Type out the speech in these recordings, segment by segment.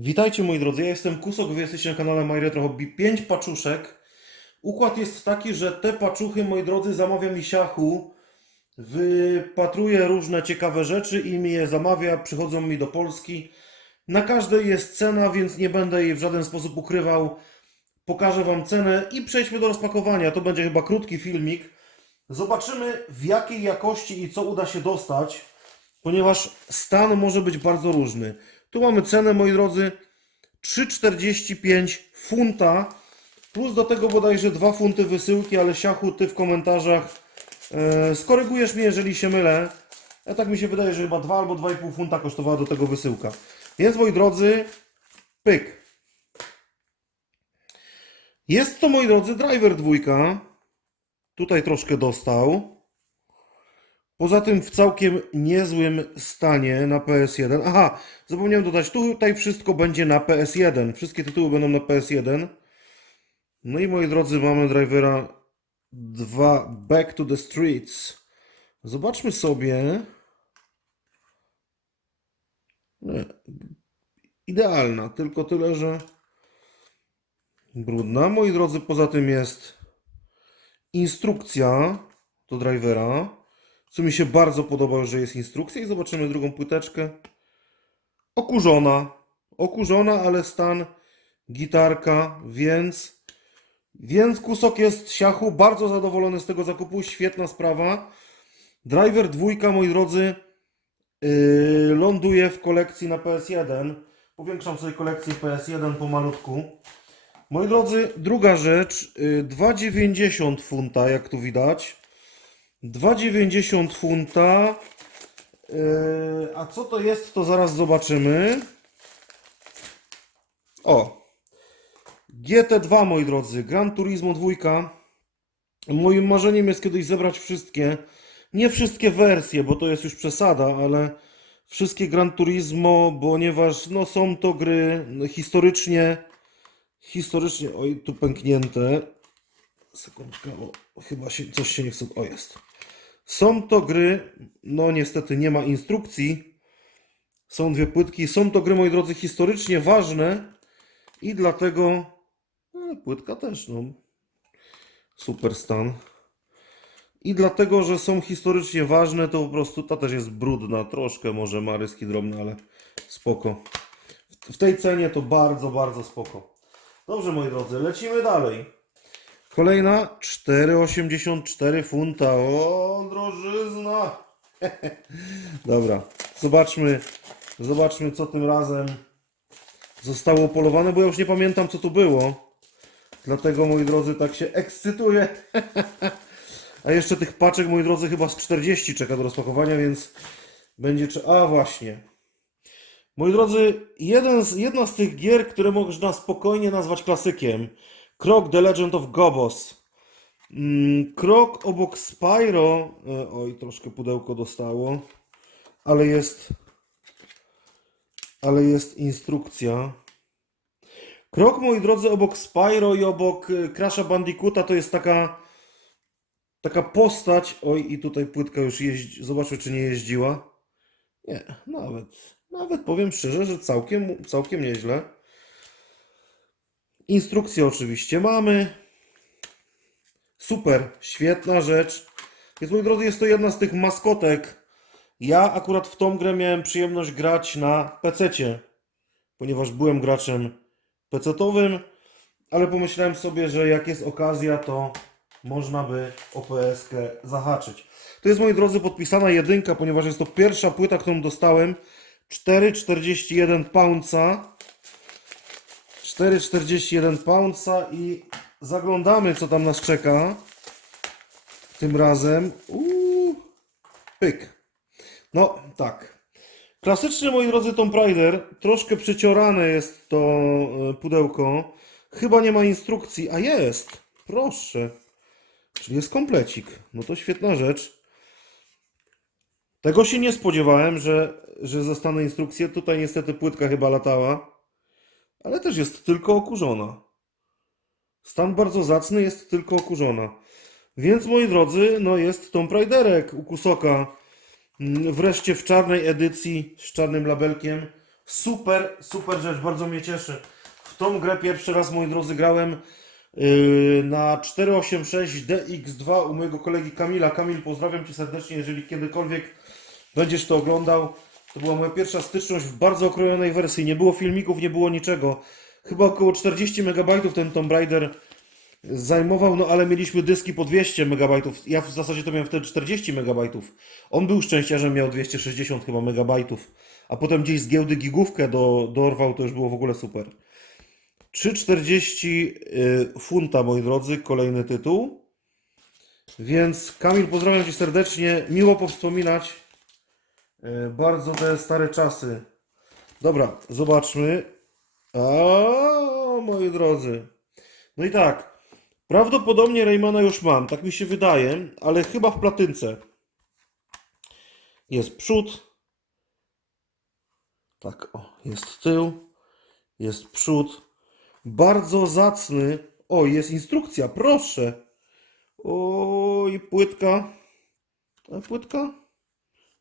Witajcie moi drodzy, ja jestem Kusok, wy jesteście na kanale My Retro Hobby. 5 paczuszek. Układ jest taki, że te paczuchy, moi drodzy, zamawia mi Siachu. Wypatruje różne ciekawe rzeczy i mi je zamawia, przychodzą mi do Polski. Na każdej jest cena, więc nie będę jej w żaden sposób ukrywał. Pokażę Wam cenę i przejdźmy do rozpakowania. To będzie chyba krótki filmik. Zobaczymy w jakiej jakości i co uda się dostać, ponieważ stan może być bardzo różny. Tu mamy cenę, moi drodzy, 3,45 funta, plus do tego bodajże 2 funty wysyłki, ale siachu, ty w komentarzach e, skorygujesz mnie, jeżeli się mylę. Ja tak mi się wydaje, że chyba 2 albo 2,5 funta kosztowała do tego wysyłka. Więc, moi drodzy, pyk. Jest to, moi drodzy, driver dwójka. Tutaj troszkę dostał. Poza tym w całkiem niezłym stanie na PS1. Aha, zapomniałem dodać, tutaj wszystko będzie na PS1. Wszystkie tytuły będą na PS1. No i moi drodzy, mamy drivera 2 Back to the Streets. Zobaczmy sobie. Idealna, tylko tyle, że brudna. Moi drodzy, poza tym jest instrukcja do drivera. Co mi się bardzo podoba, że jest instrukcja i zobaczymy drugą płyteczkę. Okurzona. Okurzona, ale stan gitarka, więc więc Kusok jest siachu, bardzo zadowolony z tego zakupu, świetna sprawa. Driver dwójka, moi drodzy, yy, ląduje w kolekcji na PS1. Powiększam sobie kolekcję PS1 pomalutku. Moi drodzy, druga rzecz, yy, 2,90 funta, jak tu widać. 2,90 funta. Yy, a co to jest, to zaraz zobaczymy. O! GT2, moi drodzy, Gran Turismo 2. Moim marzeniem jest kiedyś zebrać wszystkie, nie wszystkie wersje, bo to jest już przesada, ale wszystkie Gran Turismo, ponieważ no, są to gry historycznie, historycznie, oj, tu pęknięte. Sekundkę, bo chyba się, coś się nie chce, o jest. Są to gry, no niestety nie ma instrukcji. Są dwie płytki. Są to gry, moi drodzy, historycznie ważne i dlatego, no, płytka też, no. Super stan. I dlatego, że są historycznie ważne, to po prostu ta też jest brudna. Troszkę może ma ryski drobne, ale spoko. W tej cenie to bardzo, bardzo spoko. Dobrze, moi drodzy, lecimy dalej. Kolejna 4,84 funta. O, drożyzna. Dobra, zobaczmy, zobaczmy co tym razem zostało polowane, bo ja już nie pamiętam co tu było. Dlatego, moi drodzy, tak się ekscytuję. A jeszcze tych paczek, moi drodzy, chyba z 40 czeka do rozpakowania, więc będzie... A, właśnie. Moi drodzy, jeden z, jedna z tych gier, które można spokojnie nazwać klasykiem. Krok The Legend of Gobos. Mm, Krok obok Spyro. e, Oj, troszkę pudełko dostało. Ale jest. Ale jest instrukcja. Krok, moi drodzy, obok Spyro i obok e, Crasha Bandicoota to jest taka. Taka postać. Oj, i tutaj płytka już jeździ. Zobaczmy, czy nie jeździła. Nie, nawet. Nawet powiem szczerze, że całkiem, całkiem nieźle. Instrukcję oczywiście mamy. Super, świetna rzecz. Więc moi drodzy, jest to jedna z tych maskotek. Ja akurat w tą grę miałem przyjemność grać na PC-cie, ponieważ byłem graczem PC-towym, ale pomyślałem sobie, że jak jest okazja, to można by o PS-kę zahaczyć. To jest, moi drodzy, podpisana jedynka, ponieważ jest to pierwsza płyta, którą dostałem. 4,41 poundsa. 4,41 poundsa i zaglądamy, co tam nas czeka. Tym razem. Uuu, pyk. No, tak. Klasyczny, moi drodzy, Tomb Raider. Troszkę przyciorane jest to e, pudełko. Chyba nie ma instrukcji, a jest. Proszę. Czyli jest komplecik. No to świetna rzecz. Tego się nie spodziewałem, że, że zostanę instrukcję. Tutaj niestety płytka chyba latała ale też jest tylko okurzona. Stan bardzo zacny, jest tylko okurzona. Więc moi drodzy, no jest Tomb Raiderek u Kusoka. Mm, Wreszcie w czarnej edycji z czarnym labelkiem. Super, super rzecz, bardzo mnie cieszy. W tą grę pierwszy raz, moi drodzy, grałem yy, na 486 DX2 u mojego kolegi Kamila. Kamil, pozdrawiam Cię serdecznie, jeżeli kiedykolwiek będziesz to oglądał. To była moja pierwsza styczność w bardzo okrojonej wersji. Nie było filmików, nie było niczego. Chyba około 40 MB ten Tomb Raider zajmował, no ale mieliśmy dyski po 200 MB. Ja w zasadzie to miałem wtedy 40 MB. On był szczęściarzem, miał 260 chyba megabajtów, a potem gdzieś z giełdy gigówkę do, dorwał, to już było w ogóle super. 3,40 y, funta, moi drodzy, kolejny tytuł. Więc Kamil, pozdrawiam Cię serdecznie, miło powspominać bardzo te stare czasy. Dobra, zobaczmy. A, moi drodzy. No i tak, prawdopodobnie Raymana już mam, tak mi się wydaje, ale chyba w platynce. Jest przód. Tak, o, jest tył. Jest przód. Bardzo zacny. O, jest instrukcja, proszę. O, i płytka. A płytka?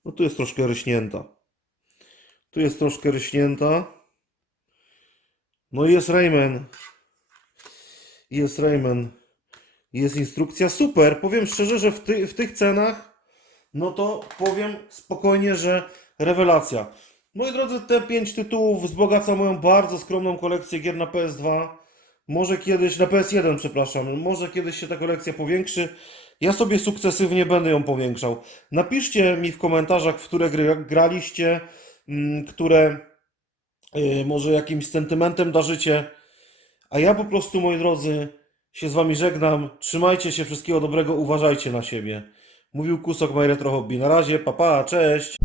No tu jest troszkę ryśnięta. Tu jest troszkę ryśnięta. No i jest Rayman. Jest Rayman. Jest instrukcja. Super. Powiem szczerze, że w, ty, w tych cenach, no to powiem spokojnie, że rewelacja. Moi drodzy, te pięć tytułów wzbogaca moją bardzo skromną kolekcję gier na PS2. Może kiedyś, na PS1, przepraszam, może kiedyś się ta kolekcja powiększy. Ja sobie sukcesywnie będę ją powiększał. Napiszcie mi w komentarzach, w które gry graliście, mm, które y, może jakimś sentymentem darzycie. A ja po prostu, moi drodzy, się z wami żegnam. Trzymajcie się, wszystkiego dobrego, uważajcie na siebie. Mówił Kusok My Retro Hobby. Na razie, papa, cześć!